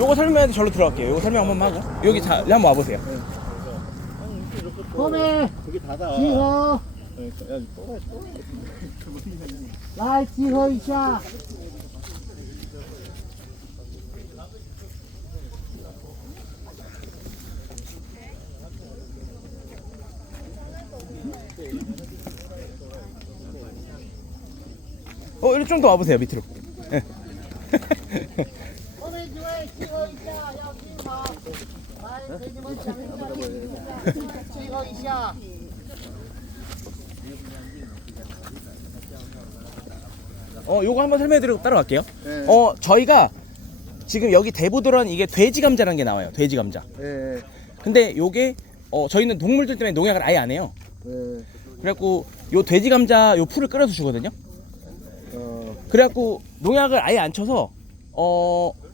요거 설명해도 절로 들어갈게요. 요거 설명 한번 하고. 여기 자, 한번 와보세요. 홈에 그게 다다. 지허 그러니까, 지허 이샤 어, 이리 좀 더 와보세요, 밑으로. 예. 어, 요거 한번 설명해드리고 따라갈게요. 예. 어, 저희가 지금 여기 대부도란 이게 돼지 감자라는 게 나와요. 돼지 감자. 예, 근데 요게 어, 저희는 동물들 때문에 농약을 아예 안 해요. 예. 그래갖고 요 돼지 감자 요 풀을 끓여서 주거든요. 어, 그래갖고 농약을 아예 안 쳐서 어